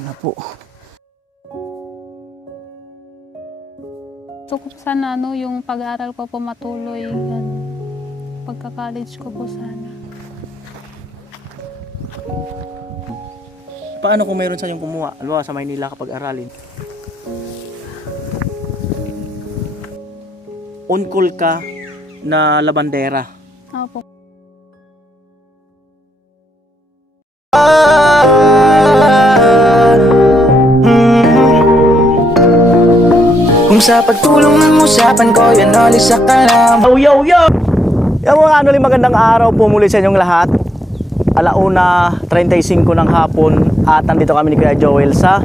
Ayan na po. Gusto ko sana yung pag-aaral ko po matuloy. Pagka-college ko po sana. Paano kung mayroon sa inyong kumuha? Ano sa Maynila kapag aralin? On-call ka na labandera. Opo. Kung sa pagtulong ng usapan ko, yan alis sa kalam. Yo! Yung mga magandang araw po muli sa inyong lahat. 1:35 ng hapon at nandito kami ni Kuya Joel sa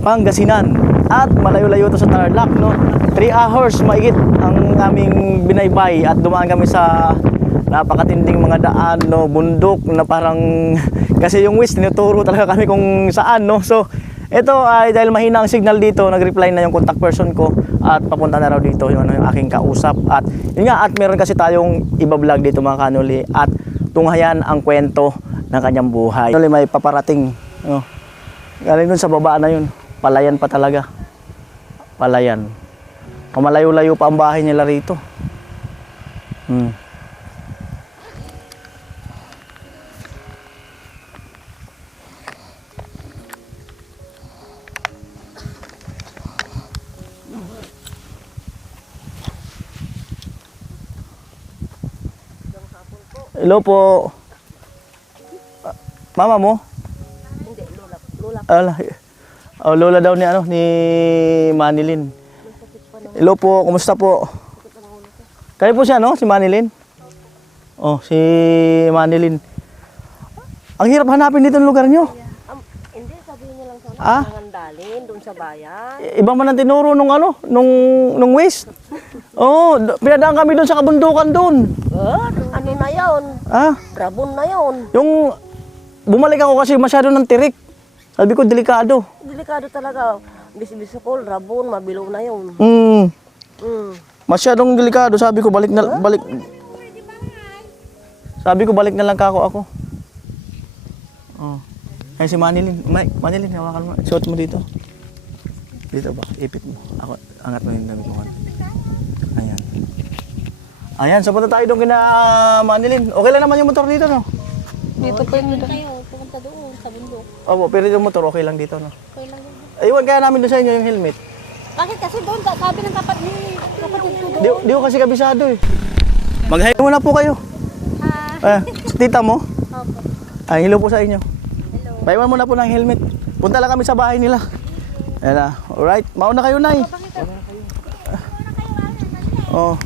Pangasinan. At malayo-layo to sa Tarlac, no? 3 hours maigit ang aming binaybay at dumaan kami sa napakatinding mga daan, no? Bundok na parang kasi yung Waze tinuturo talaga kami kung saan, no? So ito ay dahil mahina ang signal dito, nag-reply na yung contact person ko at papunta na raw dito yung aking kausap. At yun nga, at meron kasi tayong iba-vlog dito mga kanuli at tunghayan ang kwento ng kanyang buhay. Kanuli, may paparating, no? Galing dun sa baba na yun, palayan pa talaga. Palayan. Malayo-layo pa ang bahay nila rito. Hello po. Mama mo? Hindi, lola. Lola daw ni Manilin. Hello po, kumusta po? Kayo po siya, no? Si Manilin? Oh, si Manilin. Ang hirap hanapin dito ng lugar nyo. Hindi, sabihin niya lang sana. Ah? Dalhin doon sa bayan. Iba man ang tinuro nung West. Oh, pinadaan kami doon sa kabundukan doon. Ano na yun? Ah? Rabon na yun. Yung bumalik ako kasi masyado ng tirik. Sabi ko delikado. Delikado talaga. Bisibisokol, rabon, mabilaw na yun. Masyadong delikado. Sabi ko balik. Sabi ko balik na lang ako. Oh. Ay si Manilin. Manilin, hawakan mo. Suot mo dito. Dito ba? Ipit mo. Ako, angat mo yung damit mo. Ayan, so punta tayo doon kina Manilin. Okay lang naman yung motor dito, no? Dito po yung Pumunta doon sa bundok. Opo, pero yung motor okay lang dito, no? Okay lang yun. Ayun, kaya namin doon sa inyo yung helmet. Bakit kasi doon, sabi ng kapatid ko doon. Di ko kasi kabisado eh. Mag-hi muna po kayo. Ha? Si tita mo? Opo. Ay, hello po sa inyo. Hello. Paiwan muna po ng helmet. Punta lang kami sa bahay nila. Ayan na. Alright, mauna kayo, Nay. Oh.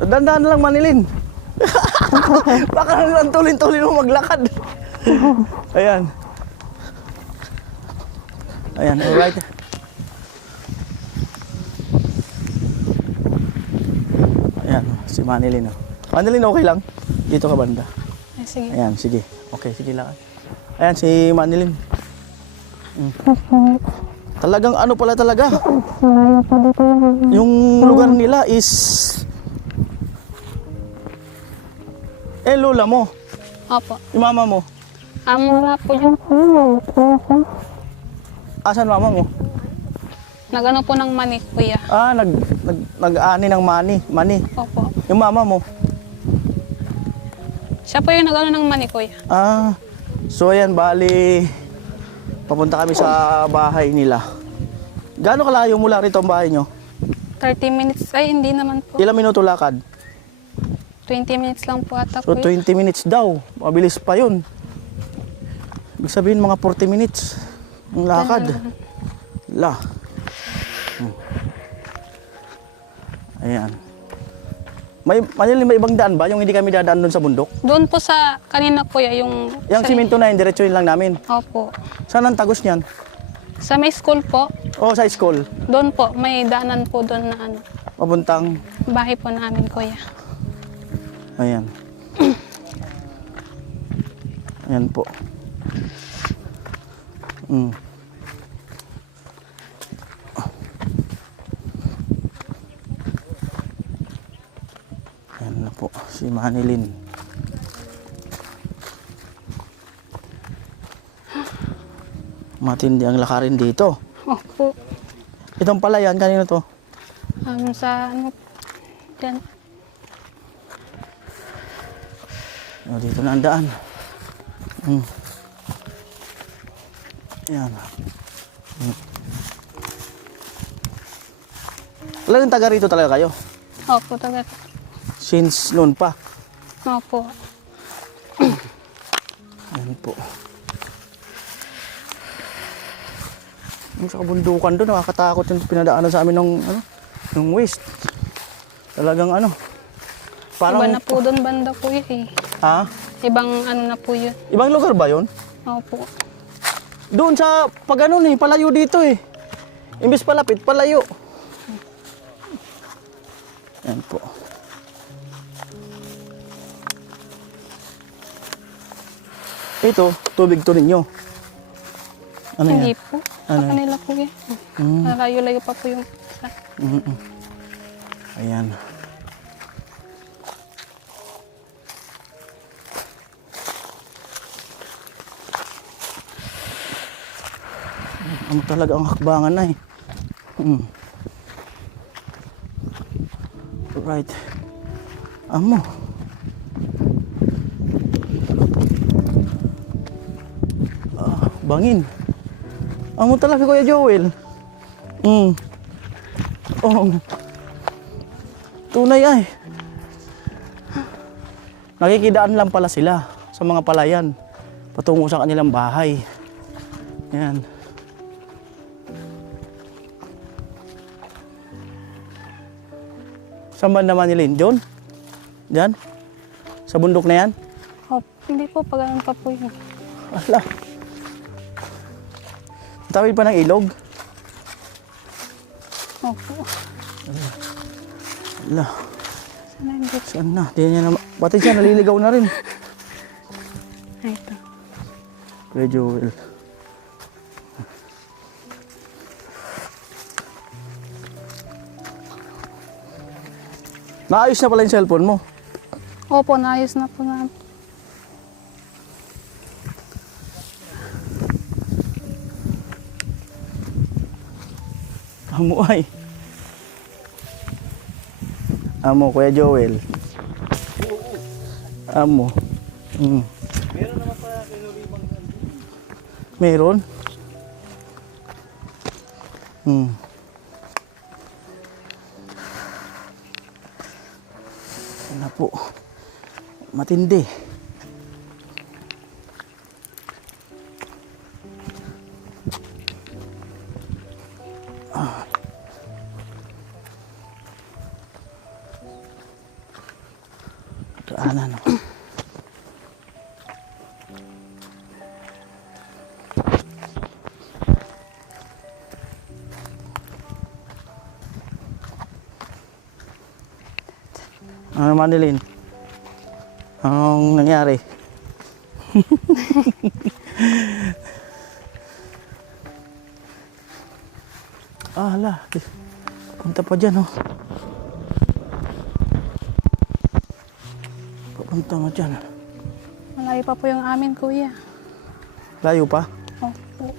Dandan lang, Manilin. Baka lang tulin-tulin mo maglakad. Ayan. Ayan, alright. Ayan, si Manilin. Manilin, okay lang? Dito ka banda. Ay, sige. Ayan, sige. Okay, sige lang. Ayan, si Manilin. Talagang ano pala talaga? Yung lugar nila is... lola mo. Opo. Yung mama mo. Wala po yung Asan mama mo? nagano po ng mani, kuya. Nag-ani ng mani. Opo. Yung mama mo. Siya po yung nagano ng mani, kuya. So ayan, bali papunta kami sa bahay nila. Gaano kalayo mula rito ang bahay nyo? 30 minutes. Ay, hindi naman po. Ilang minuto lakad? 20 minutes lang po ata, So kuya. 20 minutes daw. Mabilis pa yun. Ibig sabihin mga 40 minutes ang lakad. La. Ayan. May ibang daan ba? Yung hindi kami dadaan doon sa bundok? Doon po sa kanina, kuya, yung... Yung simento na yun, diretso yun lang namin. Opo. Saan ang tagos niyan? Sa may school po, O sa school. doon po, may daanan po doon na Papuntang... bahay po namin, kuya. Ayan. Ayan po. Ayan na po, si Manilin. Matindi ang lakarin dito. Opo. Itong palayan, kanino to? Sa ano, dyan. Oh, dito na ang daan. Yan. Talagang taga rito talaga kayo? Opo, taga. Since noon pa? Opo. Yan po. Yung sa kabundukan doon, nakakatakot yung pinadaanan sa amin ng waste. Talagang ano, Iba parang, na po doon banda po yun eh. ha? Ibang ano na po yun. Ibang lugar ba yun? Opo. Doon sa, pag ano palayo dito eh. Imbis palapit, palayo. Yan po. Ito, tubig to ninyo. Ano Hindi yan? po. Sa Ano? kanila po yan. Nalayo-layo pa po yung isa. Ayan. Ano talaga ang hakbangan na eh. Right. Amo. Bangin. Amo talaga Kuya Joel. Oh. Tunay ay. Nakikidaan lang pala sila sa mga palayan patungo sa kanilang bahay. Yan. Saan ba naman nila yun? Diyan? Diyan? Sa bundok na yan? Opo. Hindi po, pag ano pa po yun. Ala. Tawid pa ng ilog? Opo. Ala. Sana hindi. Saan na? Di niya na. Pati siya, naliligaw na rin. Ay, ito. Kuya Joel. Naayos na pala yung cellphone mo. Opo, naayos na po namin. Amo ay. Amo, Kuya Joel. Amo. Meron naman pala kinulibang. Meron? Ano po? Matindi. Daanan. Ano naman Nilin? Anong nangyari? Hala, punta pa dyan oh. Papunta mo dyan. Malayo pa po yung amin, kuya. Layo pa? Opo.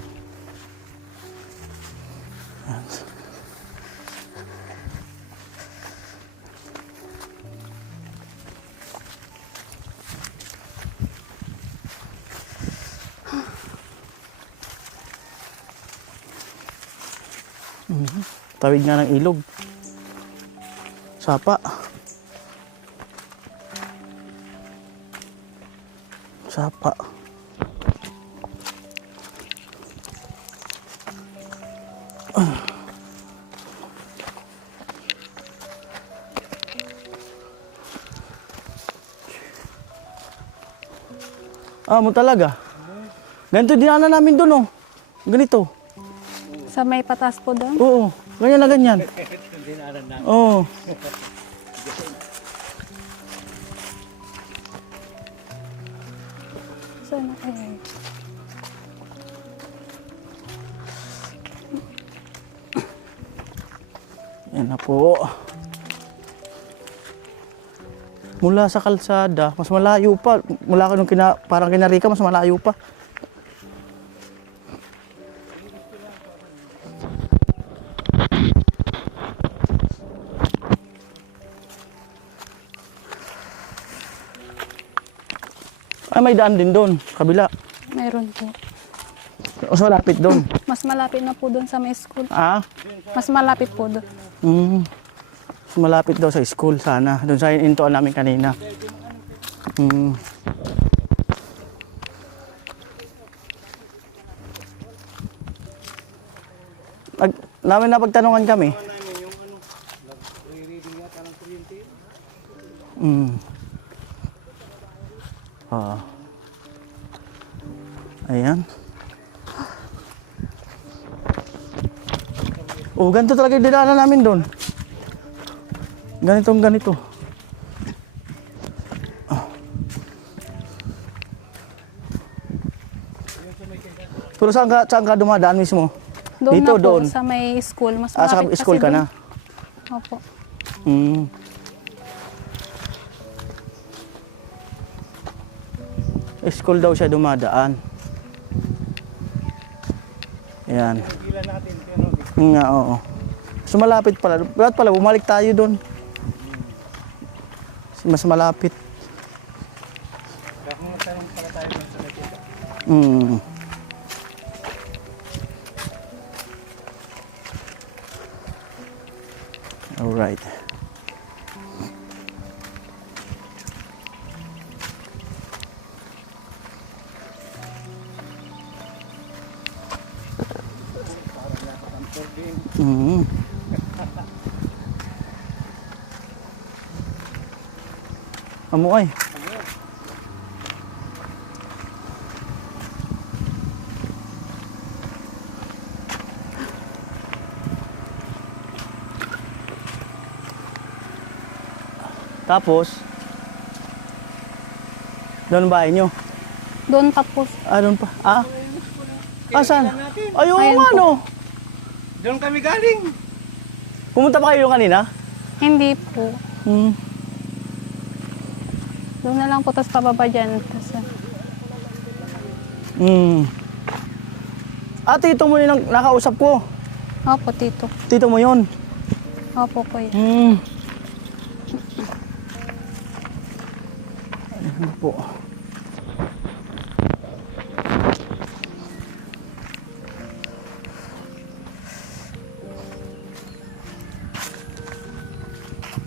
Tawid nga ng ilog. Sapa. Sapa. Mo talaga. Ganito dinaanan namin doon oh. Ganito. Sa may patas po doon. Oo, ganyan na ganyan. Oo. Saan na kaya? Yan na po. Mula sa kalsada, mas malayo pa. Mula ka nung parang kinarika, mas malayo pa. Ay, may daan din doon, kabila. Meron po. O so, malapit doon. Mas malapit na po doon sa may school. Ah? Mas malapit po doon. So, malapit daw sa school sana. Doon sa intoan namin kanina. Namin napagtanungan kami. Ah. Ayan. Oh, ganito talaga yung dinaanan namin doon. Ganito. Ah. Pero saan ka dumadaan mismo? Doon Dito, na po doon. sa may school. Mas Ah, sa malapit school kasi ka na? doon. Opo. School daw siya dumadaan. Ayan. Nga, oo. So malapit pala. Dapat pala, bumalik tayo doon. Mas malapit. Alright. Amo ay. Tapos, doon bahay nyo? Doon pa po. Ah, doon pa. Ah? Asan? Ayun Ayan nga, po. no? Doon kami galing. Pumunta pa kayo kanina? Hindi po. Hmm. Doon na lang po, tapos pababa dyan. Tapos, Ah, tito mo yung nakausap ko. opo, tito. Tito mo yun. Opo, kuya. Ano po?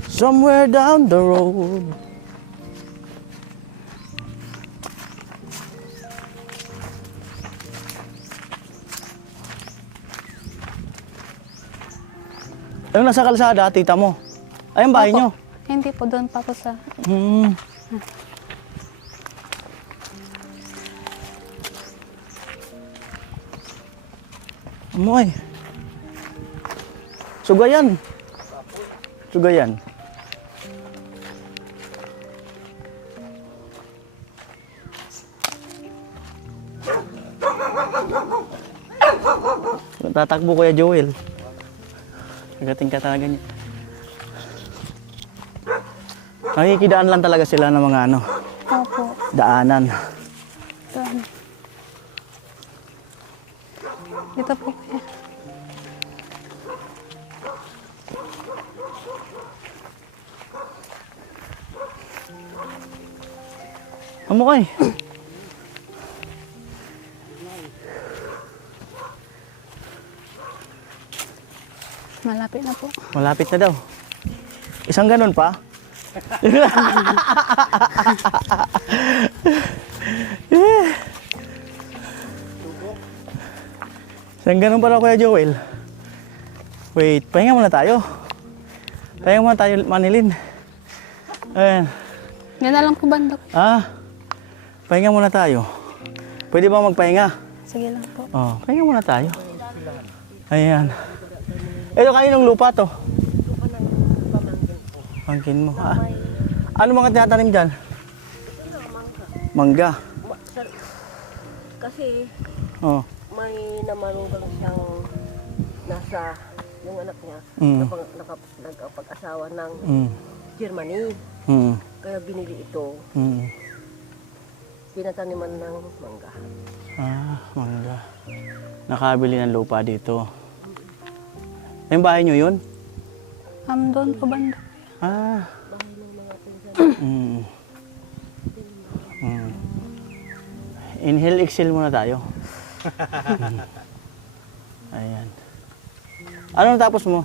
Somewhere down the road. Yung nasa kalsada, tita mo. Ay, ang bahay Opo. nyo. Hindi po, doon pa po sa... Amoy. Sugayan. Sugayan. Tatakbo Kuya Joel. Nagating ka talaga niya. Nakikidaan lang talaga sila ng mga ano, Opo. daanan. Doon. Dito po, kuya. Amo kay. Malapit na po. Malapit na daw. Isang ganun pa? Isang ganun pa daw Kuya Joel. Wait, pahinga muna tayo. Pahinga muna tayo, Manilin. Ayan. Yan na lang po banda. Pahinga muna tayo. Pwede ba magpahinga? Sige lang po. Oh, pahinga muna tayo. Ayan. Ito kaninong lupa to? Pangkin mo. Ano mga tinatanim dyan? Mangga. Kasi Oh. may namanugang siyang nasa, yung anak niya, nagpag-asawa ng Germany. Kaya binili ito, pinataniman ng mangga. Mangga. Nakabili ng lupa dito. Yung bahay nyo yun? Doon po banda. Inhale, exhale muna tayo. Ayan. Ano natapos mo?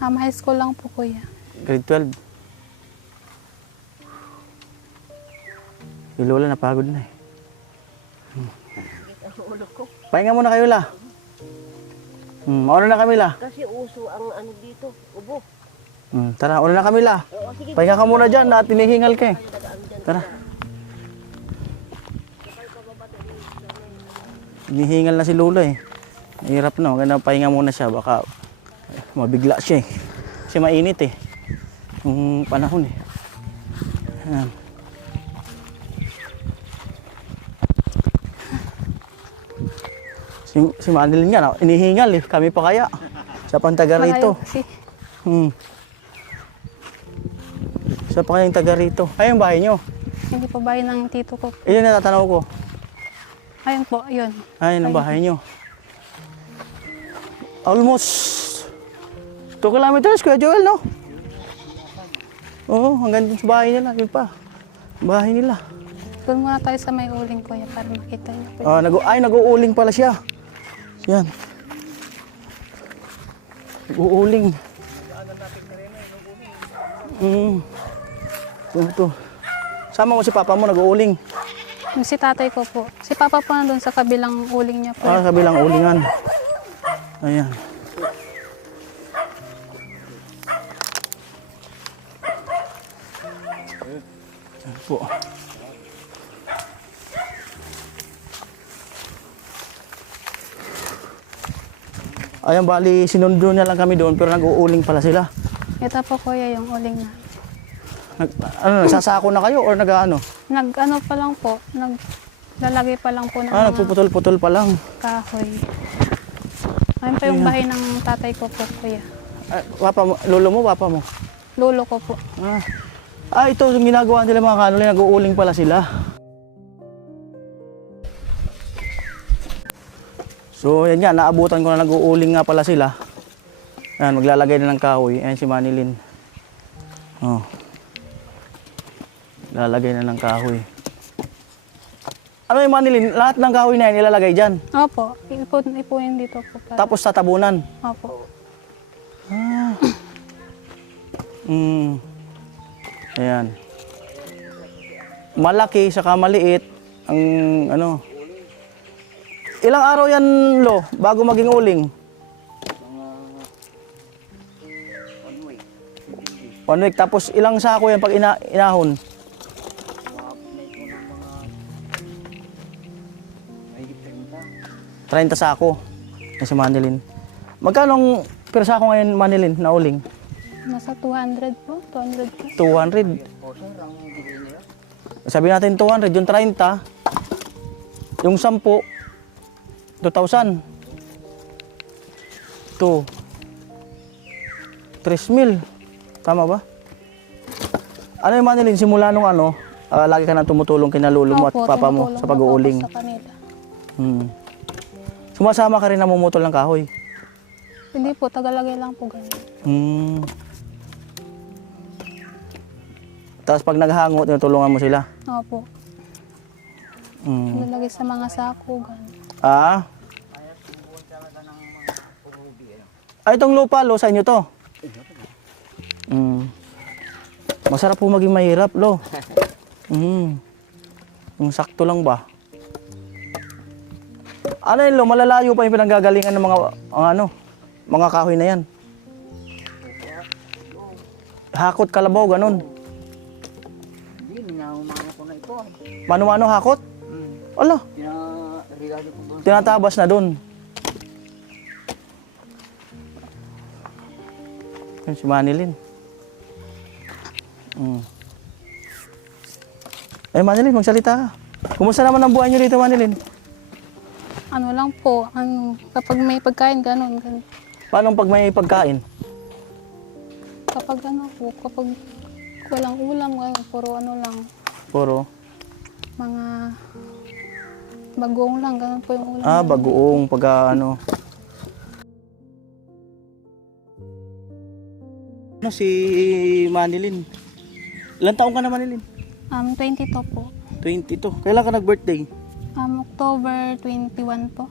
High school lang po, kuya. Grade 12. Si Lola napagod na eh. Pahinga muna kayo la. Mauna na kami la. Kasi uso ang ano dito, ubo. Tara, una na kami la. Pahinga ka muna dyan at tinihingal ka eh. Tara. Hinihingal na si Lola eh. Hirap na, maganda pahinga muna siya. Baka mabigla siya eh. Kasi mainit eh. Yung panahon eh. Ayan. Si Manilin nga, inihingal eh. Kami pa kaya. Sa pantaga rito. Malayo kasi. Sa pa kayang taga rito. Ay, yung bahay nyo. Hindi po bahay ng tito ko. Ayun, natatanaw ko. Ayun po, yun. Ayun ang bahay nyo. Almost 2 kilometers, Kuya Joel, no? Oo, hanggang dun sa bahay nila. Yun pa. Bahay nila. Doon muna tayo sa may uling, kuya, para makita niyo po. Nag-uuling pala siya. Yan. Nag-uuling. Ito. Sama mo si papa mo, nag-uuling. Yung si tatay ko po. Si papa po nandun sa kabilang uling niya po. Kabilang ulingan. Ayan. Ayan po. Ayan, bali, sinundo na lang kami doon, pero nag-uuling pala sila. Ito po, kuya, yung uling na. Nagsasako na kayo or nag-ano? Nag-ano pa lang po, naglalagay pa lang po ng Nagpuputol-putol pa lang. kahoy. Ayun pa yung bahay ng tatay ko po, kuya. Papa mo, lolo mo, papa mo? Lolo ko po. Ito yung ginagawa nila mga kanuli, nag-uuling pala sila. So, yan nga, naabutan ko na nag-uuling nga pala sila. Ayan, maglalagay na ng kahoy. Ayan si Manilin. Oh. Lalagay na ng kahoy. Ano yung Manilin? Lahat ng kahoy na yan ilalagay dyan. Opo, ipunin dito po. Tapos tatabunan. Opo. Ayan. Malaki saka maliit ang ano. Ilang araw yan, Lo, bago maging uling? 1 week. Tapos ilang sako yan pag inahon? 30 sako. Yan si Manilin. Magkano per sako ngayon, Manilin, na uling? Nasa 200 po, 200 po. 200. Sabi natin 200, yung 30, yung 10, 2,000. 3,000. Tama ba? Ano yung Manilin, simula nung lagi ka na tumutulong kina lolo mo at Opo, papa mo tumutulong sa po pag-uuling. ako sa kanila. Sumasama ka rin na mumutol ng kahoy. Hindi po, tagalagay lang po ganyan. Tapos pag naghango, tinutulungan mo sila. Opo. Tagalagay sa mga sako, ganyan. Itong lupa, Lo, sa inyo to? Masarap po maging mahirap, Lo. Yung sakto lang ba? Ano yun, Lo? Malalayo pa yung pinanggagalingan ng mga kahoy na yan. Hakot kalabaw, ganun. Hindi, minamana ko na ito. Mano-mano hakot? Ala, Regalo ko doon. tinatabas na dun. Yan si Manilin. Manilin, magsalita ka. Kumusta naman ang buhay niyo dito, Manilin? Ano lang po, kapag may pagkain, ganun. Paano pag may pagkain? Kapag kapag walang ulam, ganun, puro lang, Puro? mga bagoong lang, ganun po yung ulam. Bagoong, si Manilin. Ilang taong ka na, Manilin? 22 po. 22. Kailan ka nag-birthday? October 21 po.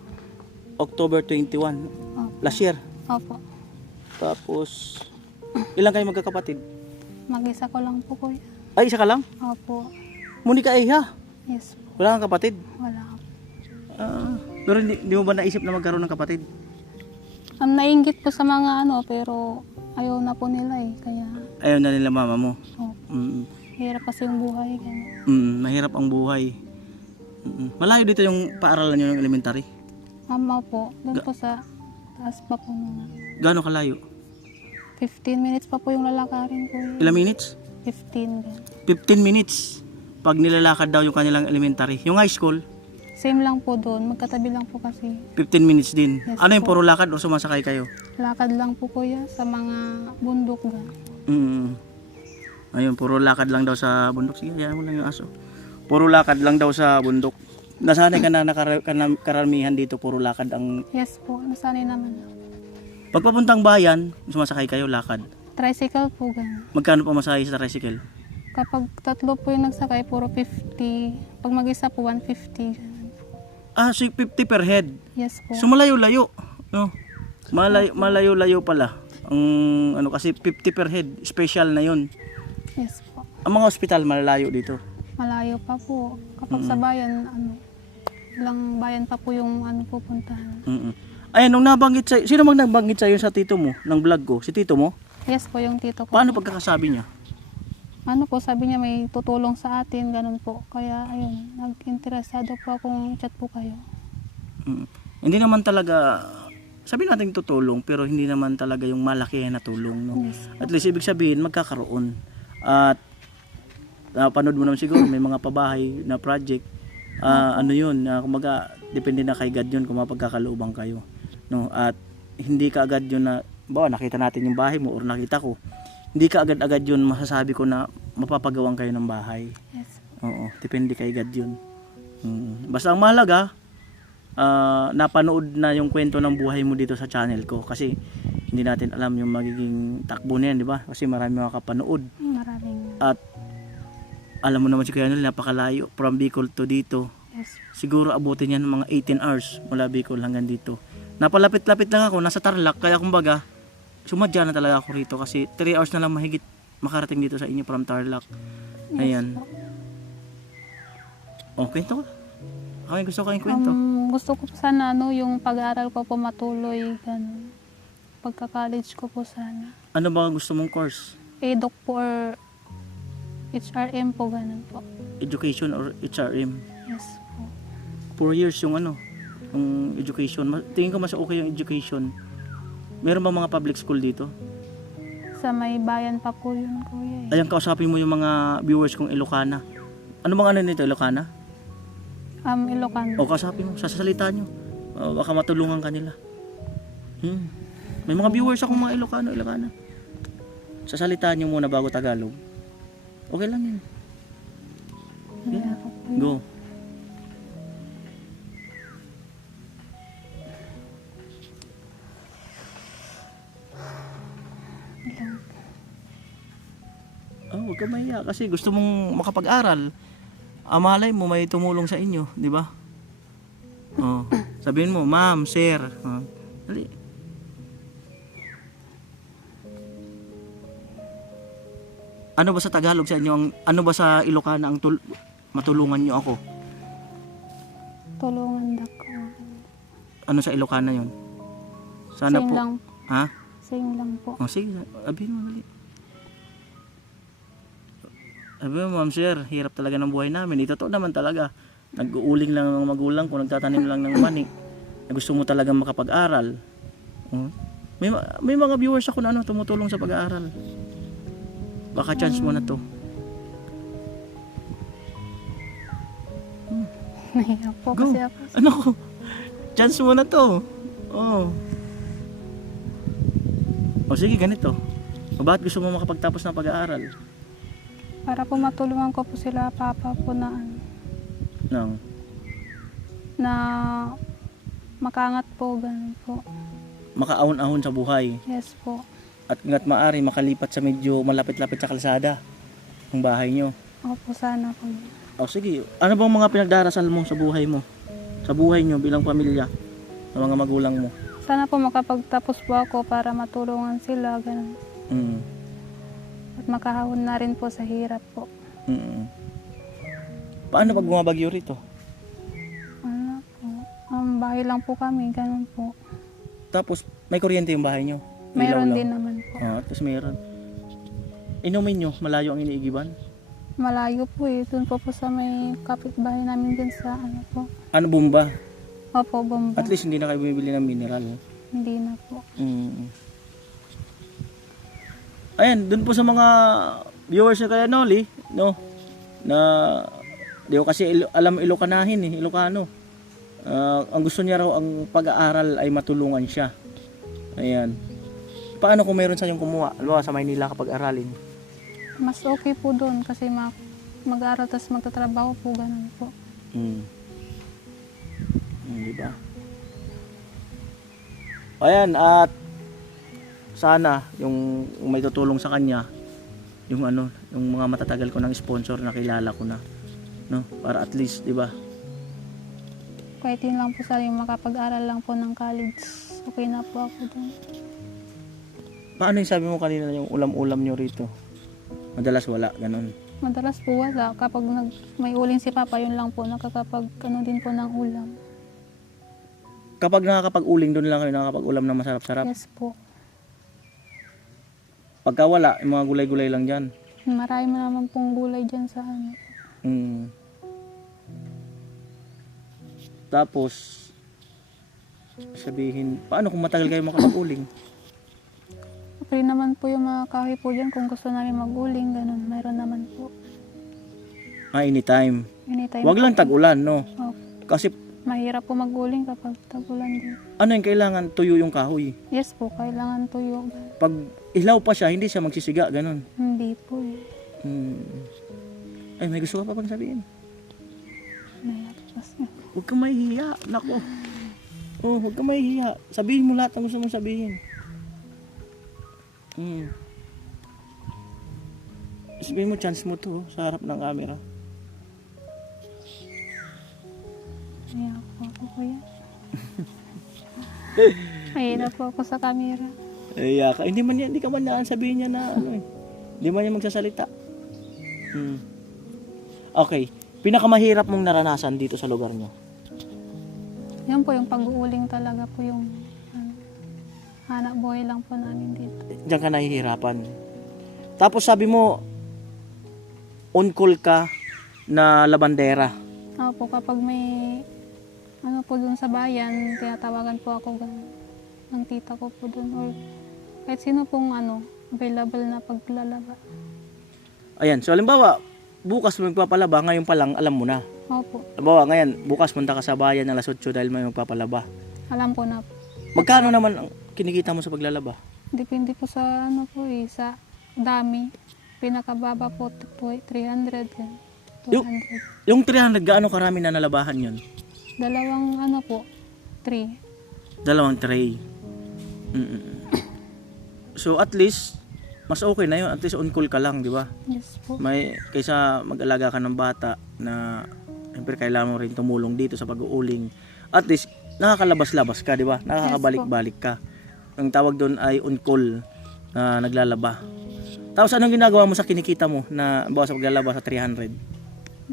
October 21. Opo. Last year. Opo. Tapos, ilan kayo magkakapatid? Mag-isa ko lang po kuya. Ay, isa ka lang? Opo. Monica Eha. Yes po. Wala kang kapatid? Wala. Pero hindi mo ba naisip na magkaroon ng kapatid? Nainggit po sa mga ano, pero ayaw na po nila eh. Kaya, Ayaw na nila mama mo. oh, hirap kasi yung buhay. Kaya. Mahirap ang buhay. Malayo dito yung paaralan nyo ng elementary. Mama po, doon po sa taas pa po nung Gaano kalayo? 15 minutes pa po yung lalakarin ko. Ilang minutes? 15. Ganun. 15 minutes. Pag nilalakad daw yung kanilang elementary. Yung high school, Same lang po doon, magkatabi lang po kasi. 15 minutes din. Yes Ano yung po. puro lakad o sumasakay kayo? Lakad lang po kuya sa mga bundok. Ganun. Ayun, puro lakad lang daw sa bundok. Sige, yan mo lang yung aso. Puro lakad lang daw sa bundok. Nasanay ka na karamihan dito, puro lakad ang... Yes po, nasanay naman. Pagpapuntang bayan, sumasakay kayo, lakad. Tricycle po ganun. Magkano pa masahe sa tricycle? Kapag tatlo po yung nagsakay, puro 50. Pag mag-isa po, 150. Ganun. So 50 per head. Yes po. So malayo-layo. No? Malayo-layo pala. Ang ano kasi 50 per head, special na 'yon. Yes po. Ang mga ospital malalayo dito. Malayo pa po. Kapag sa bayan, ano, ilang bayan pa po yung ano pupuntahan. Ayun, nung nabanggit sa sino mang nabanggit sa sa tito mo ng vlog ko? Si tito mo? Yes po, yung tito ko. Paano pagkakasabi niya? Ano po, sabi niya may tutulong sa atin, ganun po. Kaya ayun, nag-interesado po akong chat po kayo. Hindi naman talaga sabi natin tutulong pero hindi naman talaga yung malaki na tulong, no? Yes. At least ibig sabihin magkakaroon. At napanood mo naman siguro may mga pabahay na project. Ano 'yun, kumaga depende na kay God 'yun kung mapagkakalooban kayo, no? At hindi ka agad 'yun na bawa nakita natin yung bahay mo or nakita ko. Hindi ka agad-agad 'yun masasabi ko na mapapagawan kayo ng bahay. Yes. Oo, depende kay God 'yun. Basta ang mahalaga napanood na yung kwento ng buhay mo dito sa channel ko kasi hindi natin alam yung magiging takbo niyan, di ba? Kasi marami makakapanood. Maraming. At alam mo naman si Kuya Nel, napakalayo from Bicol to dito. Yes. Siguro abutin yan ng mga 18 hours mula Bicol hanggang dito. Napalapit-lapit lang ako, nasa Tarlac, kaya kumbaga sumadya na talaga ako rito kasi 3 hours na lang mahigit makarating dito sa inyo from Tarlac. Ayan. Oh, kwento ko. Okay, gusto ko kayong kwento. Gusto ko po sana ano, yung pag-aaral ko po matuloy, ganun. Pagka-college ko po sana. Ano ba gusto mong course? EDOC po or HRM po, ganun po. Education or HRM? Yes po. 4 years yung ano, yung education. Tingin ko mas okay yung education. Meron ba mga public school dito? Sa may bayan pa po yun, kuya. Ayan, kausapin mo yung mga viewers kong Ilocana. Ano bang ano nito, Ilocana? Ilocano. O kausapin mo, sasalita nyo. Baka matulungan ka nila. May mga viewers akong mga Ilocana. Sasalita nyo muna bago Tagalog. Okay lang yun. Yeah. Go. Huwag ka mahiya kasi gusto mong makapag-aral. Malay mo may tumulong sa inyo, di ba? Sabihin mo, ma'am, sir. Dali. Ano ba sa Tagalog sa inyo? Ano ba sa Ilocana ang matulungan nyo ako? Tulungan ako. Ano sa Ilocana yon? Sana Same po. lang. Ha? Same lang po. Sige, sabihin mo dali. Sabi mo, ma'am sir, hirap talaga ng buhay namin. Totoo naman talaga. Nag-uuling lang ng magulang ko, nagtatanim lang ng mani. Gusto mo talaga makapag-aral. May mga viewers ako na tumutulong sa pag-aaral. Baka chance mo na to. Nahihirap po Go. kasi ako. Ano ko? Chance mo na to. Sige, ganito. Bakit gusto mo makapagtapos ng pag-aaral? Para po matulungan ko po sila, papa po na na makaangat po, ganun po. Makaahon-ahon sa buhay. Yes po. At nga't maari makalipat sa medyo malapit-lapit sa kalsada ng bahay nyo. Opo, sana po. O sige, ano bang mga pinagdarasal mo sa buhay mo? Sa buhay nyo bilang pamilya, sa mga magulang mo? Sana po makapagtapos po ako para matulungan sila, ganun. Mm. At makahahon na rin po sa hirap po. Mm. Paano pag bumabagyo rito? Ano po, bahay lang po kami, ganun po. Tapos may kuryente yung bahay nyo? May ilaw Mayroon lang? din naman po. Tapos mayroon. Inumin nyo, malayo ang iniigiban? Malayo po eh. Doon po sa may kapitbahay namin din sa ano po. Ano, bomba? Opo, bomba. At least hindi na kayo bumibili ng mineral. Hindi na po. Mm. Ayan, dun po sa mga viewers na kaya Noli, no, na di ko kasi alam Ilocanahin eh, Ilocano. Ang gusto niya raw ang pag-aaral ay matulungan siya. Ayan. Paano kung meron sa yung kumuha? Alam mo, sa Maynila kapag aralin? Mas okay po doon kasi mag-aaral tapos magtatrabaho po, ganun po. Mm. Di ba? Ayan, at sana yung may tutulong sa kanya, yung ano, yung mga matatagal ko ng sponsor na kilala ko na, no? Para at least, di ba? Kahit yun lang po sa yung makapag-aral lang po ng college, okay na po ako doon. Paano yung sabi mo kanina yung ulam-ulam nyo rito? Madalas wala, ganun. Madalas po wala. Kapag may uling si Papa, yun lang po, nakakapag ano din po ng ulam. Kapag nakakapag-uling, doon lang kayo nakakapag-ulam na masarap-sarap. Yes po. Pagka wala, yung mga gulay-gulay lang dyan. Marami naman pong gulay dyan sa ano. Mm. Tapos, sabihin, paano kung matagal kayo makapag-uling? Free naman po yung mga kahoy po dyan kung gusto namin mag-uling, ganun. Mayroon naman po. Anytime. Anytime Wag po. lang tag-ulan, no? Opo. Kasi, Mahirap po mag-uling kapag tag-ulan din. ano yung kailangan? Tuyo yung kahoy. Yes po, kailangan tuyo. Pag ilaw pa siya, hindi siya magsisiga, ganun. Hindi po eh. Ay, may gusto ka pa pang sabihin? Mahirap kasi. Huwag kang mahihiya, nako. Oh, huwag kang mahihiya. Sabihin mo lahat ng gusto mong sabihin. Sabihin mo, chance mo to sa harap ng camera. Mahirap po ako kuya. Mahirap po ako sa camera. Ay, ka. Hindi ka man naan sabihin niya na ano eh. Hindi man niya magsasalita. Okay. Pinakamahirap mong naranasan dito sa lugar niyo? Yan po yung pag-uuling talaga po yung ano, hanap buhay lang po namin dito. Diyan ka nahihirapan. Tapos sabi mo, on call ka na labandera. Opo, kapag may ano po dun sa bayan, tinatawagan po ako ng tita ko po dun or kahit sino pong ano, available na paglalaba. Ayan, so halimbawa, bukas magpapalaba, ngayon pa lang alam mo na. Opo, Halimbawa, ngayon, bukas punta ka sa bayan ng Alas 8 dahil may magpapalaba. alam ko na po. Magkano naman ang kinikita mo sa paglalaba? Depende po sa ano po eh, sa dami. Pinakababa po 300, 200. Yung 300, gaano karami na nalabahan yun? Dalawang ano po, 3. Dalawang tray. So at least, mas okay na yun. At least on call ka lang, di ba? Yes po. May, kaysa mag-alaga ka ng bata na siyempre kailangan mo rin tumulong dito sa pag-uuling. At least, nakakalabas-labas ka, di ba? Nakakabalik-balik ka. Ang tawag doon ay on call na naglalaba. Tapos anong ginagawa mo sa kinikita mo na bawa sa paglalaba sa 300?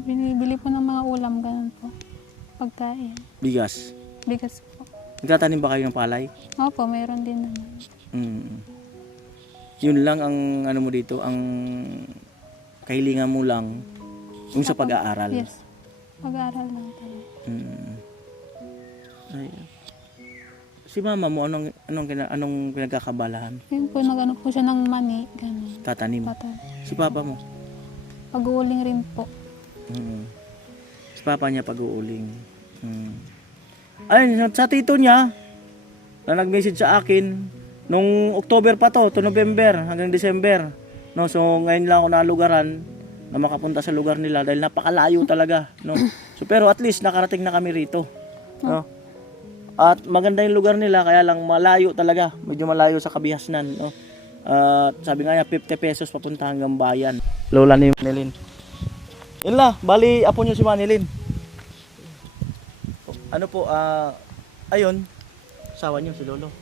Binibili po ng mga ulam, ganun po. Pagkain. Bigas. Bigas po. Nagtatanim ba kayo ng palay? Opo, mayroon din naman. Yun lang ang ano mo dito, ang kahilingan mo lang yung sa pag-aaral. Yes. Pag-aaral lang tayo. Ay. Si mama mo anong pinagkakabalahan? Yun po, nag-ano po siya ng mani, ganun. Tatanim. Si papa mo? Pag-uuling rin po. Si papa niya pag-uuling. Ayun, sa tito niya na nag-message sa akin nung October pa to November hanggang December. No, so ngayon lang ako nalugaran na makapunta sa lugar nila dahil napakalayo talaga, no. So pero at least nakarating na kami rito. No. At maganda yung lugar nila kaya lang malayo talaga, medyo malayo sa Kabihasnan, no. Sabi nga niya 50 pesos papunta hanggang bayan. Lola ni Manilin. Yun la, bali apo niyo si Manilyn. Ano po, ayun, asawa niyo si Lolo.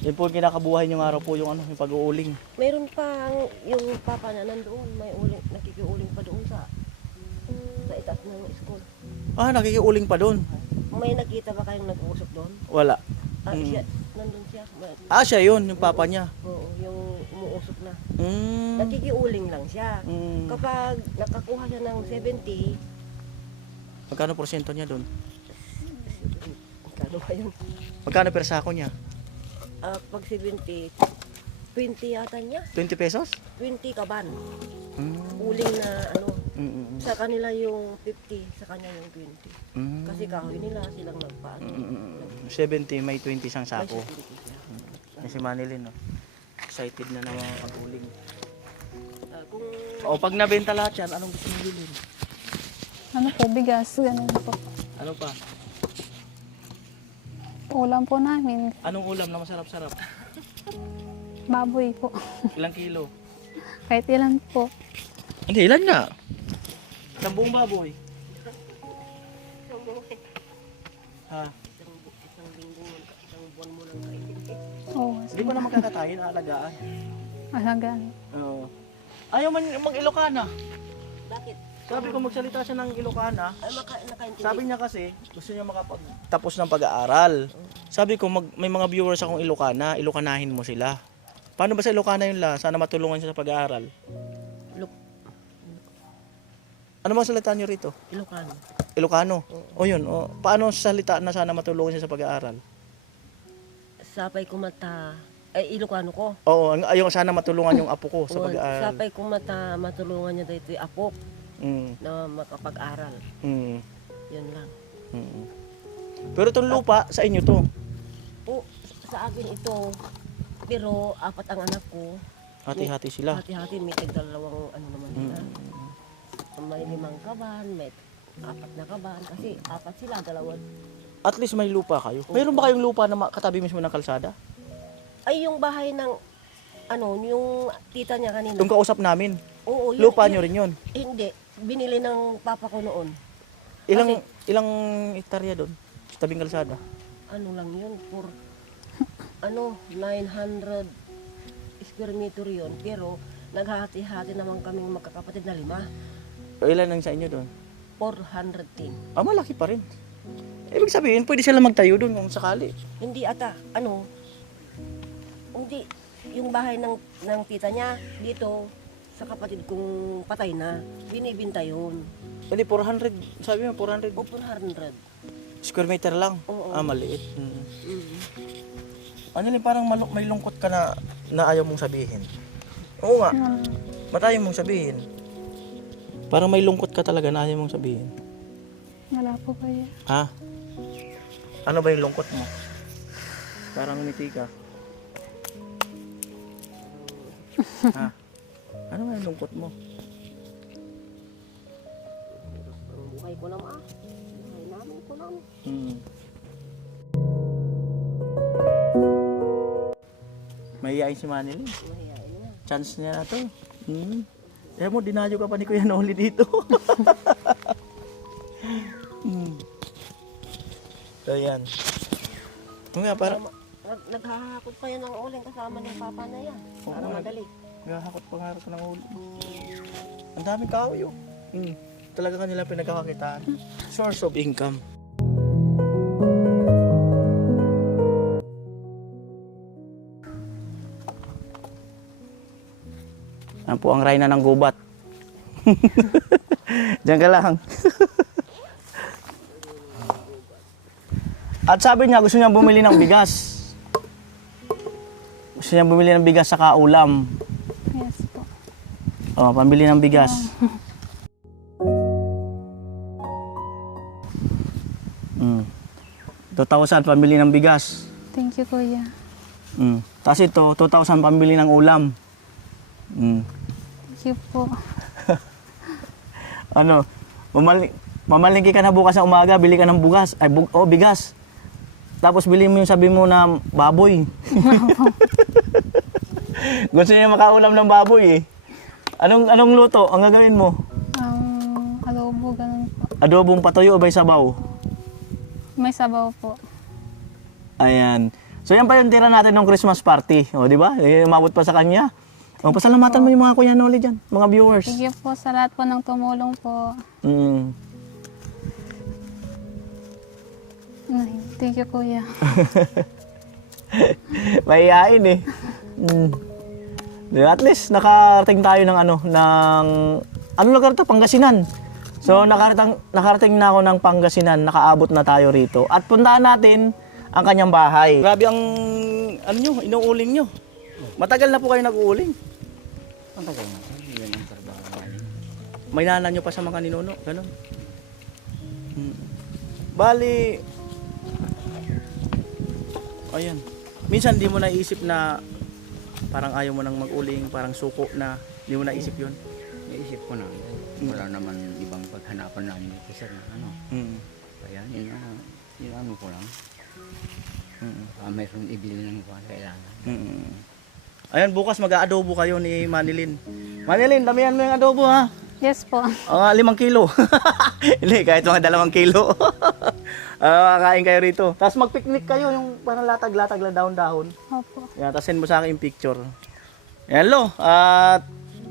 Yun po yung kinakabuhay niyo araw po yung yung pag-uuling. Mayroon pa yung papa na nandoon, may uling, nakikiuling pa doon sa itaas ng school. Nakikiuling pa doon. May nakita ba kayong nag-uusap doon? Wala. Siya, nandun siya. Siya yun, yung papa niya. Oo, yung umuusok na. Mm. Nakikiuling lang siya. Mm. Kapag nakakuha siya ng 70, Magkano porsyento niya doon? kano ba yun? Magkano per sako niya? Pag 70, 20 yata niya. 20 pesos? 20 kaban. Mm. Uling na ano. Mm. Sa kanila yung 50, sa kanya yung 20. Mm. Kasi kahoy nila silang nagpaano. 70, may 20 isang May sako. 70 siya. Yan si Manilyn, no? Excited na mga pag-uling. Kung O, pag nabenta lahat yan, anong gusto mo bilhin? Ano po, bigas, ganun po. Ano pa? Ulam po namin, Anong ulam na masarap-sarap? baboy po. Ilang kilo? Kahit ilan po. Hindi, ilan nga? Isang buong baboy. Ha? isang linggo, isang buwan mo lang kainin. Oo, Hindi ko na magkakatayin, aalagaan. alagaan. Oo. Ayaw man mag-Ilocana. Bakit? Sabi ko magsalita siya ng Ilocana. Ay, nakaintindi. Sabi niya kasi, gusto niya makapagtapos ng pag-aaral. Sabi ko, may mga viewers akong Ilocana, Ilocanahin mo sila. Paano ba sa Ilocana yun la? Sana matulungan siya sa pag-aaral. Ano bang salita niyo rito? Ilocano. Ilocano? O yun, o. Paano salita na sana matulungan siya sa pag-aaral? Sapay kumata. Ay, Ilocano ko. Oo, ayaw sana matulungan yung apo ko sa Oo, pag-aaral. sapay kumata, matulungan niya dito yung apo Mm, na makapag-aral. mm, Yun lang. mm. Pero itong lupa, sa inyo to. O, sa akin ito, pero apat ang anak ko. Hati-hati sila. Hati-hati, may tagdalawang ano naman sila. May 5 kaban, may 4 na kaban. Kasi 4 sila, 2. At least may lupa kayo. Mayroon ba kayong lupa na katabi mismo ng kalsada? Ay, yung bahay ng, ano, yung tita niya kanina. Yung kausap namin, Oo, lupa nyo rin yun. Hindi, binili ng papa ko noon. Ilang hektarya doon? Sa tabing kalsada? Ano lang yun, 900 square meter yun. Pero naghahati-hati naman kaming magkakapatid na 5. O ilan ang sa inyo doon? 410. Malaki pa rin. Ibig sabihin, pwede sila magtayo doon kung sakali. Hindi ata, ano, hindi, yung bahay ng tita niya dito sa kapatid kong patay na, binibinta yun. Hindi, 400, sabi mo, 400 O 400. square meter lang. Oo. Maliit. Mm. Ano lang, parang may lungkot ka na ayaw mong sabihin. Oo nga, matayo mong sabihin. Parang may lungkot ka talaga na ayaw mong sabihin. Wala po kaya. Ha? Ano ba yung lungkot mo? Parang ngiti ka. Ha? Ano ba yung lungkot mo? Ang buhay ko naman. Buhay namin ko naman. Mahihain si Manilyn. Mahihain na. Chance niya na to. Kaya mo, dinayo ka pa ni Kuya Noli dito. So yan. Ito nga, parang Naghahakot pa yan ng uling kasama ng papa na yan. Para madali. gahakot pa nga ako ng ulo. Ang daming kahoy oh. Talaga kanila pinagkakakitaan. Source of income. Yan po ang rayna ng gubat. Diyan ka lang. At sabi niya, gusto niya bumili ng bigas. Gusto niya bumili ng bigas sa kaulam. Yes po. Oh, pambili ng bigas. 2,000 pambili ng bigas. Thank you, kuya. Tapos ito, 2,000 pambili ng ulam. Thank you po. Ano, mamalingki ka na bukas ng umaga, bili ka ng bugas, bigas. Tapos bili mo yung sabi mo na baboy. Gusto niya makaulam ng baboy eh. Anong luto ang gagawin mo? adobo, ganun po. Adobong patoyo o may sabaw? May sabaw po. Ayan. So yan pa yung tira natin ng Christmas party. O, di ba? Umabot pa sa kanya. O, pasalamatan mo yung mga Kuya Noli dyan, mga viewers. Thank you po sa lahat po ng tumulong po. Mm. Ay, thank you, kuya. Mahihain eh. Mm. At least nakarating tayo ng ano lugar to? Pangasinan. So nakarating na ako ng Pangasinan, nakaabot na tayo rito. At puntahan natin ang kanyang bahay. Grabe ang inuuling nyo. Matagal na po kayo nag-uuling. Ang tagal na. Yan ang trabaho. May nana nyo pa sa mga ninuno, ganun. Bali, ayan. Minsan di mo naisip na parang ayaw mo nang mag-uling, parang suko na, di mo naisip yun. Naisip ko na. Wala naman ibang paghanapan namin dito sir. Ano? Kaya inano ko lang. Mayroon ibili ng kailangan. Ayan, bukas mag-aadobo kayo ni Manilin. Manilin, damihan mo yung adobo ha. Yes po. 5 kilo. Hindi, kahit mga 2 kilo. Kakain kayo rito. Tapos mag-picnic kayo, yung parang latag-latag lang dahon-dahon. Opo. Yan, tapos send mo sa akin yung picture. Yan lo, at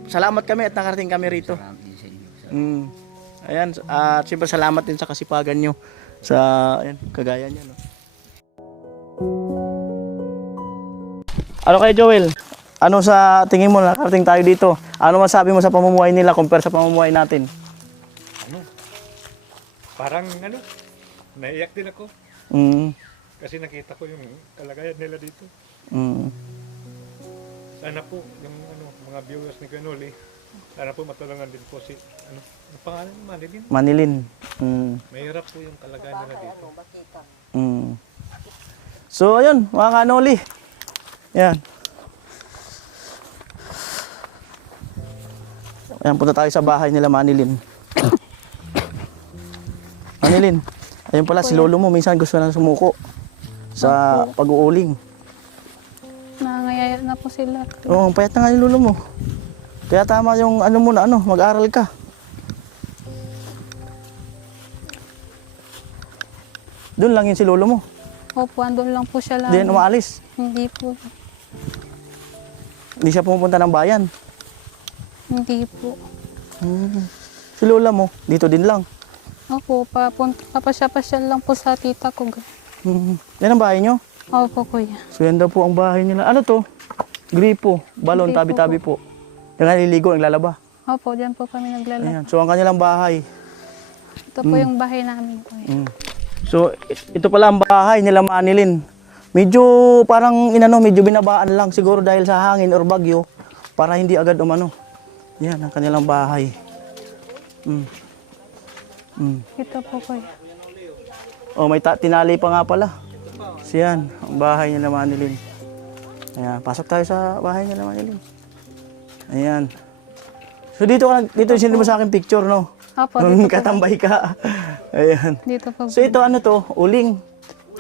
salamat kami at nakarating kami rito. Salamat din sa inyo. Sir. Ayan, at siyempre salamat din sa kasipagan nyo. Sa, ayan, kagaya niya. No? Ano kayo Joel? Ano sa tingin mo nakarating tayo dito? Ano masabi mo sa pamumuhay nila compare sa pamumuhay natin? Parang naiyak din ako. Kasi nakita ko yung kalagayan nila dito. Sana po yung mga viewers ni Ganoli, sana po matulungan din po si ang pangalan ni Manilin. Manilin. Mahirap po yung kalagayan nila dito. So ayun, mga kanoli. Yan. Ayan, punta tayo sa bahay nila Manilin. Manilin, ayun pala si lolo mo, minsan gusto na sumuko sa pag-uuling. Nangangayayat na po sila. Oo, payat na nga yung lolo mo. Kaya tama yung mag-aral ka. Doon lang yun si lolo mo. Opo, andun lang po siya lang. Hindi umaalis. Hindi po. Hindi siya pumupunta ng bayan. Hindi po. Si lola mo, dito din lang. Opo, papasya-pasyal lang po sa tita ko. Yan ang bahay nyo? Opo, kuya. So yan daw po ang bahay nila. Ano to? Gripo, balon, Gripo tabi-tabi po. Yung naliligo, naglalaba. Opo, dyan po kami naglalaro. Ayan. So ang kanilang bahay. Ito po yung bahay namin, kuya. So ito pala ang bahay nila Manilin. Medyo parang medyo binabaan lang siguro dahil sa hangin or bagyo para hindi agad umano. Yan ang kanilang bahay. Ito po, kuya. Oh, may tinali pa nga pala. So yan, ang bahay nila Manilin. Ayan, pasok tayo sa bahay nila Manilin. Ayan. So dito sindi mo sa akin picture, no? Opo, Nung dito po. katambay ka. Ayan. Dito po. So ito ano to? Uling.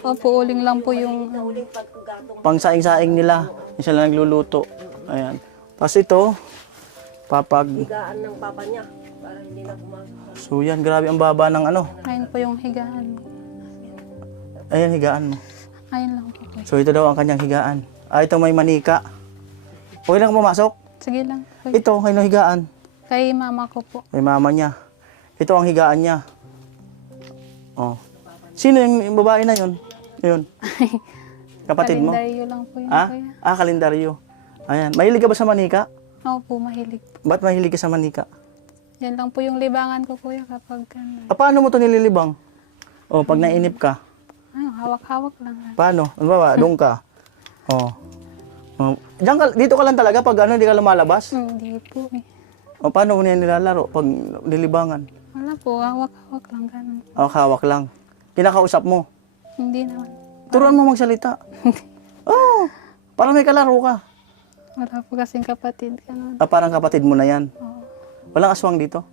Opo, uling lang po yung... Pang saing-saing nila. Yung sila nagluluto. Ayan. Tapos ito, Higaan ng papa niya para hindi na pumasok. So yan, grabe ang baba ng Ayun po yung higaan. Ayan, higaan mo. Ayun lang po, kuya. So ito daw ang kanyang higaan. Ito may manika. Okay lang pumasok? Sige lang, kuya. Ito, kayo higaan. Kay mama ko po. May mama niya. Ito ang higaan niya. Oh. Sino yung babae na yun? Yun. Kapatid mo? Kalendaryo lang po yun, Ah? kuya. Kalendaryo. Ayan. Mahilig ka ba sa manika? Opo, mahilig po. Ba't mahilig ka sa manika? Yan lang po yung libangan ko, kuya, kapag Paano mo ito nililibang? Oh, pag nainip ka. hawak-hawak lang. Paano? Ano ba? Doon ka. Oh. Dito ka lang talaga pag hindi ka lumalabas? Hindi po eh. O paano mo niya nilalaro pag nilibangan? Wala po, hawak-hawak lang, ganun. Hawak lang. Kinakausap mo. Hindi naman. Turuan mo magsalita. Oh, para may kalaro ka. Wala po kasing kapatid, ganun. Parang kapatid mo na yan. Oo. Walang aswang dito.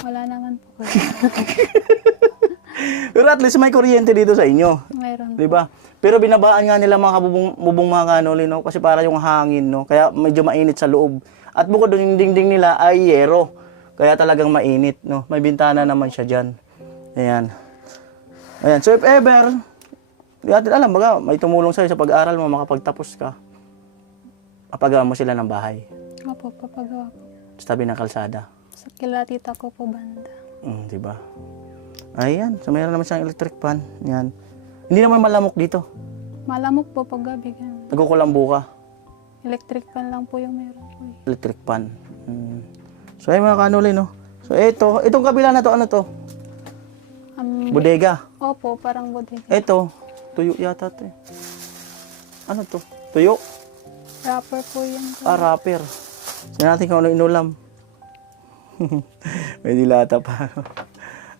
Wala naman po. Pero at least may kuryente dito sa inyo. Mayroon. Di ba? Pero binabaan nga nila mga bubong mga kanoli, no? Kasi para yung hangin, no? Kaya medyo mainit sa loob. At bukod doon yung dingding nila ay yero. Kaya talagang mainit, no? May bintana naman siya dyan. Ayan. Ayan. So if ever, di natin alam, baga, may tumulong sa'yo sa pag-aaral mo, makapagtapos ka. Papagawa mo sila ng bahay. Opo, papagawa ko. Sa tabi ng kalsada. Sa kila tita ko po banda. Di ba? Ayan. So mayroon naman siyang electric fan. Yan. Hindi naman malamok dito. Malamok po pag gabi. Ganun. Nagkukulambo ka. Electric fan lang po yung meron ko. Electric fan. So ayun mga kanuli, no? So itong kabila na to, ano to? Bodega. Opo, parang bodega. Ito, tuyo yata to eh. Ano to? Tuyo? Wrapper po yan. Wrapper. Sige natin kung ano inulam. May dilata pa.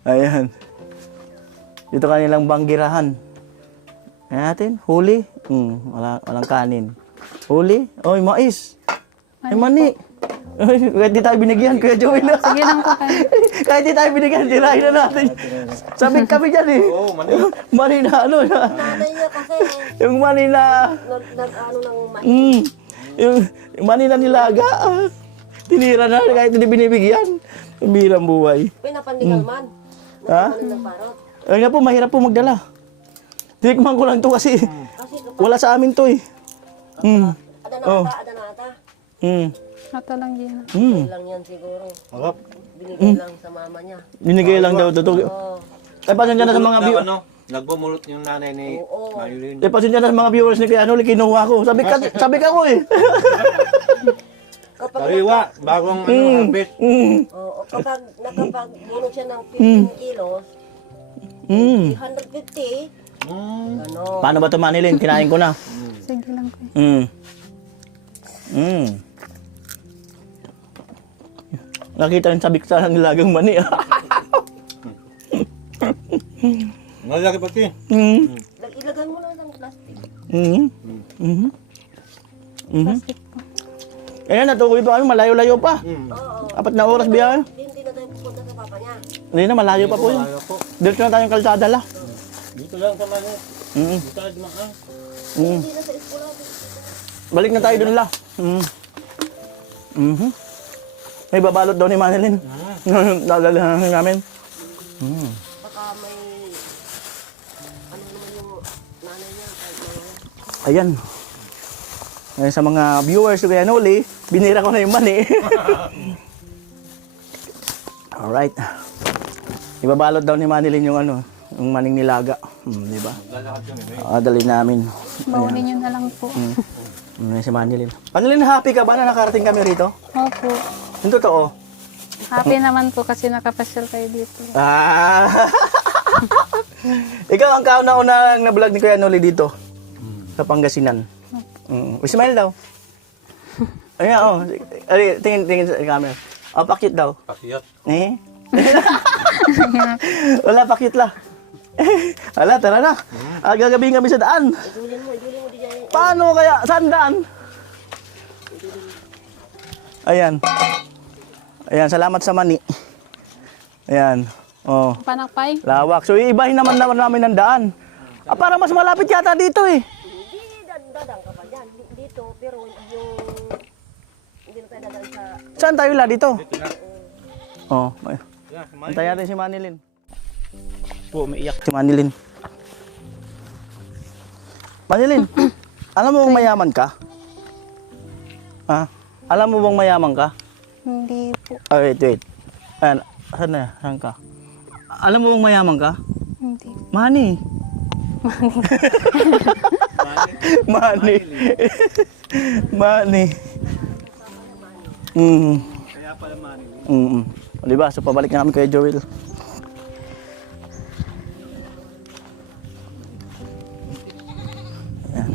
Ayan. Dito kanilang banggirahan. Ayan natin, huli. Walang kanin. Huli. Oy, mais. Ay, mani. Kahit di tayo binigyan, Kuya Joey na. Sige lang po kayo. Kahit di tayo binigyan, tirahin na natin. Sabik kami dyan eh. Oo, mani. Mani na ano na. Nanay niya kasi, Yung mani na. nag-ano ng Yung mani na nilaga. Tinira na kahit hindi binibigyan. Ang birang buhay. pinapandigal man. Ha? Ng parot. Ayun nga po, mahirap po magdala. Tinikman ko lang to kasi Kasi kapag wala sa amin to eh. adanata. Ata lang din. Lang yan siguro. Harap. Binigay lang sa mama niya. Binigay lang daw to. Oo. Ay, pasensya na sa mga viewers. Ano, nagbumulot yung nanay ni Oo. Marilyn. Eh, pasensya na sa mga viewers ni Kuya Noli, kinuha ko. Sabi ka ko eh. Kapag, Kariwa, bagong harvest. oo, kapag nakapagbunot siya ng 15 kilos, 150, gano'n. Paano ba ito, Manilin? Kinain ko na. Sige lang po. Nakita rin sabik sa nilagang mani. Malaki pati. Ilagay mo na ng plastic. Plastic po. Ayan, natukoy pa kami, malayo-layo pa. Oo. 4 na oras biyahe. Hindi na tayo pupunta sa papa niya. Hindi na, malayo pa po yun. Ayaw po. Diretso na tayong kalsada la. Dito lang sa Manila. Mm. Dito lang dumaan. Hindi na sa eskwela. Balik na tayo dun la. May babalot daw ni Manilin. Dadalhan namin. Baka may, ano naman yung nanay niya. Kahit mga, Ayan. Ayan sa mga viewers ko kaya Noli, binira ko na yung mani. Alright. Ibabalot daw ni Manilin yung ano, yung maning nilaga. Di ba? Dalhin namin. Baunin nyo na lang po. Ayan si Manilin. Manilin, happy ka ba na nakarating kami rito? Opo. Yung totoo? Happy naman po kasi nakapasyal kayo dito. Ah! Ikaw ang kauna-una na vlog ni Kuya Noli dito. Sa Pangasinan. Ismail daw. Ayan, oh. Tingin sa camera. Oh, pakit daw. Pakiyot. Eh? Wala, pakit la. Wala, tara na. Gagabihin kami sa daan. idulin mo di dyan. Paano kaya? Saan daan? Ayan. Ayan, salamat sa mani. Ayan. Oh, Panakpay. lawak. So, iibahin naman namin ng daan. Parang mas malapit yata dito eh. Hindi, dadang ka pa dyan. Dito, pero yung, hindi na tayo dadang sa, Saan tayo la? Dito? Oh, antayin natin si Manilin. Po, umiiyak si Manilin. Manilin, alam mo bang mayaman ka? Ha? Alam mo bang mayaman ka? Hindi po. Ah, wait. Ayan, saan na? Saan ka? Alam mo bang mayaman ka? Hindi. Mani. Mani. Mani. Kaya pala Manila. O, diba? So, pabalik na kami kay Joel. Ayan.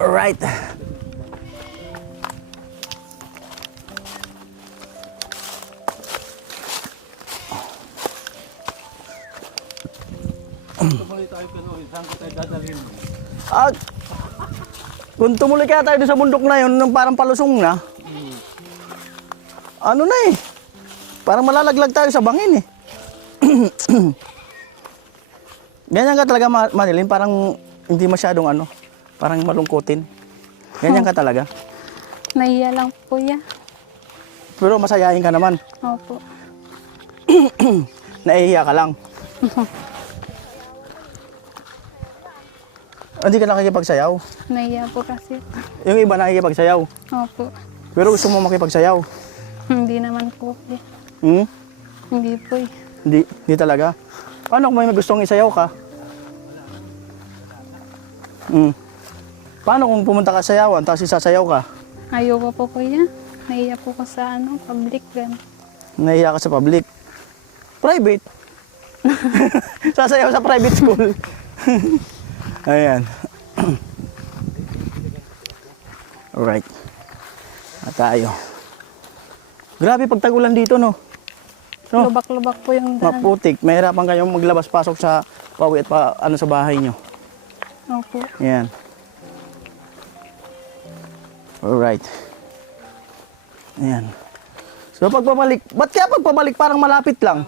Alright. Tumuloy tayo Pinoy. Saan ko tayo dadalhin? At kung tumuloy kaya tayo doon sa bundok na yun, nung parang palusong na, ano na eh, parang malalaglag tayo sa bangin eh. Ganyan ka talaga, Manilin, parang hindi masyadong ano, parang malungkutin. Ganyan ka talaga. Nahiya lang po yan. Pero masayahin ka naman. Opo. Naihiya ka lang. Hindi ka nakikipagsayaw. Naiya po kasi. Yung iba nakikipagsayaw. Opo. Pero gusto mo makipagsayaw. Hindi naman po eh. Hmm? Hindi po eh. Hindi talaga. Paano kung may gustong isayaw ka? Hmm. Paano kung pumunta ka sa sayawan tapos isasayaw ka? Ayoko po kuya. Naiya po ko sa public gan. Nahiya ka sa public. Private. Sasayaw sa private school. Ayan. Alright. At tayo. Grabe pag tagulan dito, no? No? Lubak-lubak po yung daan. Maputik. Mahirapan kayong maglabas-pasok sa pawi at sa bahay nyo. Opo. Ayan. Alright. Ayan. So pagpabalik, ba't kaya pagpabalik parang malapit lang?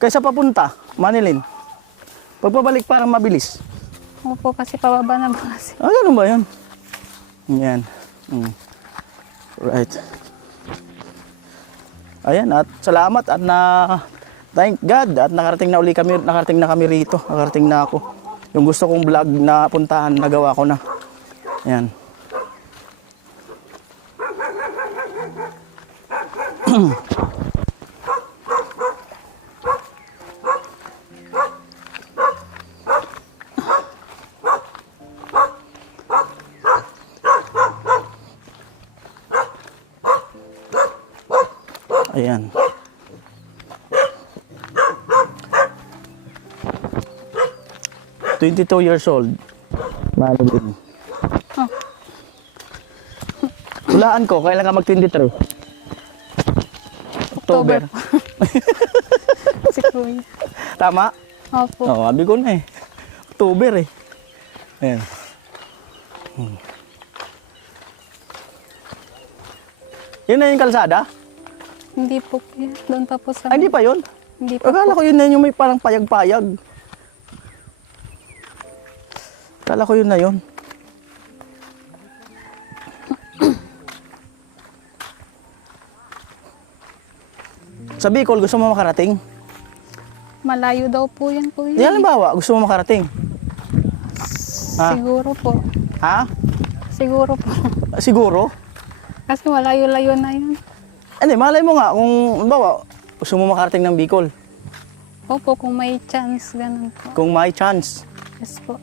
Kaysa papunta, Manilin. Pagpabalik parang mabilis. Opo kasi pababa na ba kasi. Ah, ganun ba yun? Ayan. Right. Ayan, at salamat at thank God at nakarating na kami rito. Nakarating na ako. Yung gusto kong vlog na puntahan, nagawa ko na. Ayan. Ayan. "22 years old. Manilin. Oh. Hulaan ko, kailan ka mag-23? October. Si kuya. Tama? Opo. Oo, sabi ko na eh. October eh. Ayan. Yun na yung kalsada? Hindi po kuya. Doon pa po sa... Ay, hindi pa yun. Hindi pa Akala po. ko yun na yung may parang payag-payag. Akala ko yun na yun. Sa Bicol, gusto mo makarating? Malayo daw po yan kuya. Di halimbawa, gusto mo makarating? Ha? Siguro po. Ha? Siguro po. Siguro? Kasi malayo-layo na yun. Hindi, malay mo nga kung, halimbawa, gusto mo makarating ng Bicol. Opo, kung may chance, ganun po. Kung may chance. Yes po.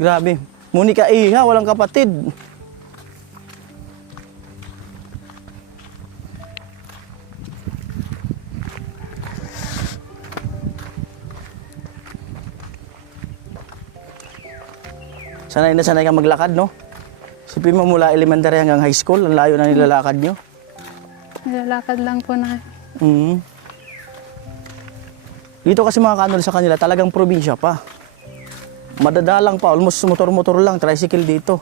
Grabe. Monica Iha, walang kapatid. Sanay na sanay ka maglakad, no? Sipin mo mula elementary hanggang high school, ang layo na nilalakad nyo. Nilalakad lang po na. Mhm. Dito kasi mga kanol sa kanila, talagang probinsya pa. Madadalang pa, almost motor-motor lang, tricycle dito.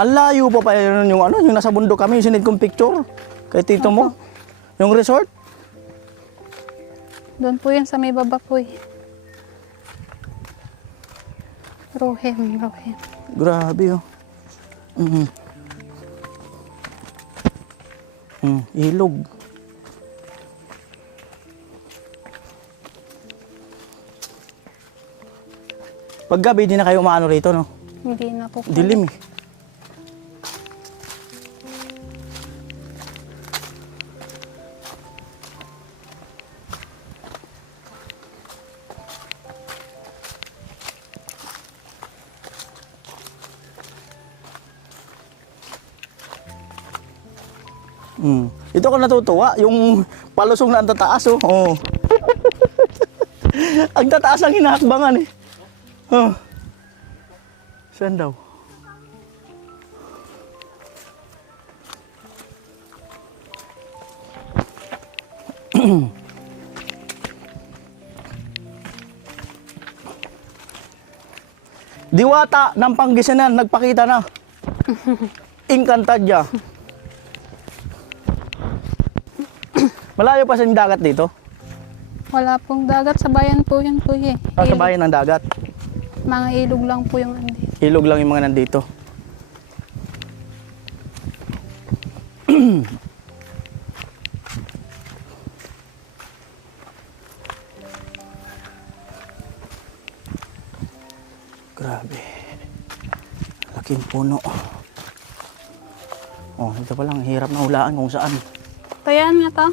Ang layo pa yun yung yung nasa bundok kami, yung sinid kong picture kay tito mo. Yung resort. Doon po yan sa may baba po eh. Rohem. Grabe oh. Ilog. Pag gabi, di na kayo umaano rito, no? Hindi na po. Dilim eh. Ito ako natutuwa, yung palusong na ang tataas, oh. Oh. Ang tataas ang hinahakbangan eh. Oh. Saan daw? Diwata ng Pangasinan, nagpakita na. Encantadia. Malayo pa sa dagat dito. Wala pong dagat, sa bayan po yan kuya. Sa bayan ng dagat. Mga ilog lang po yung andi. Ilog lang yung mga nandito. Grabe. Laking puno. Oh, ito pa lang. Hirap na hulaan kung saan. Tayan nga to.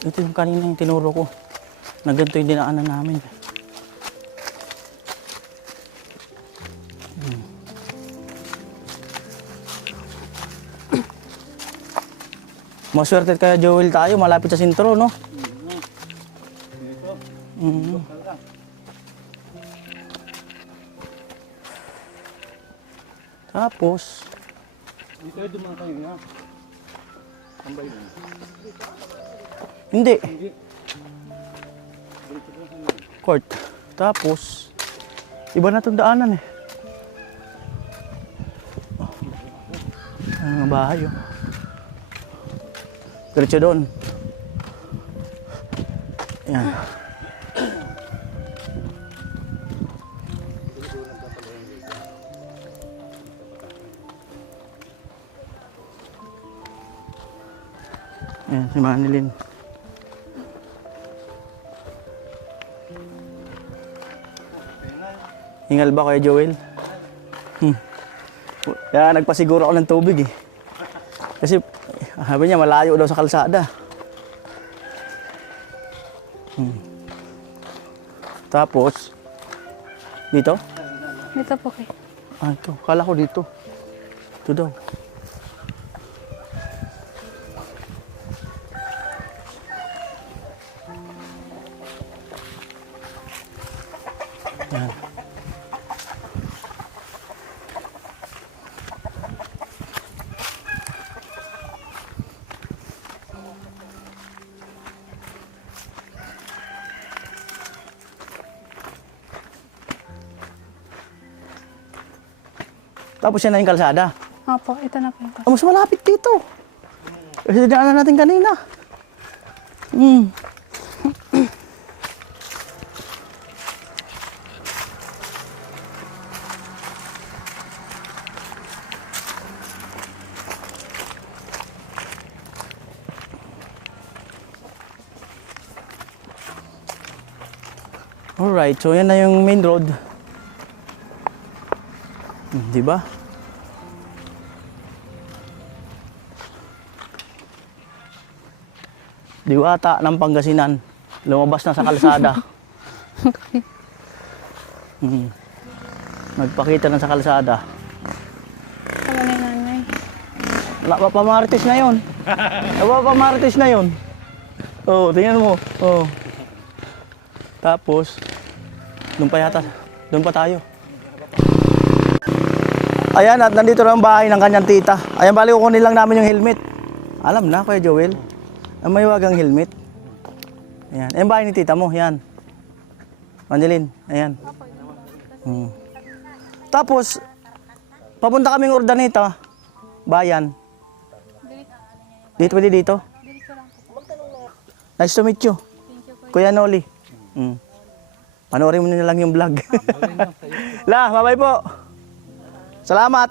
Ito yung kanina yung tinuro ko. Na ganito yung dinaanan namin. Maswerte kaya Joel tayo, malapit sa sentro, no? Mhm. Tapos, Dito ay dumaan kayo na. Tambay lang. hindi. Hindi. Court. Tapos, iba na itong daanan eh. Ang mga bahay oh. Diretso doon. Ayan. Ayan, si Manilin. Hingal ba kaya Joel? Kaya nagpasiguro ako ng tubig eh. Kasi sabi niya malayo daw sa kalsada. Tapos, dito? Dito po kuya. Ah, ito. Kala ko dito. Ito daw. Yan. Tapos yan na yung kalsada. Opo, ito na po yung Ah, mas malapit dito. Kasi dinaanan natin kanina. Alright, so yan na yung main road. Di ba? Diwata ng Pangasinan. Lumabas na sa kalsada. Nagpakita na sa kalsada. Wala na yung nanay. Wala pa pamarites na yun. Wala pa pamarites na yun. Oh, tingnan mo. Oh. Tapos, doon pa yata. Doon pa tayo. Ayan, at nandito na ang bahay ng kanyang tita. Ayan, bali kukunin lang namin yung helmet. Alam na, Kuya Joel. Ang may wagang helmet. Ayan. Ayan bahay ni tita mo. Ayan. Manilin. Ayan. Tapos, papunta kaming Urdaneta. Bayan. Dito, pwede dito? Nice to meet you. Kuya Noli. Panoorin mo na lang yung vlog. La, bye-bye po. Salamat.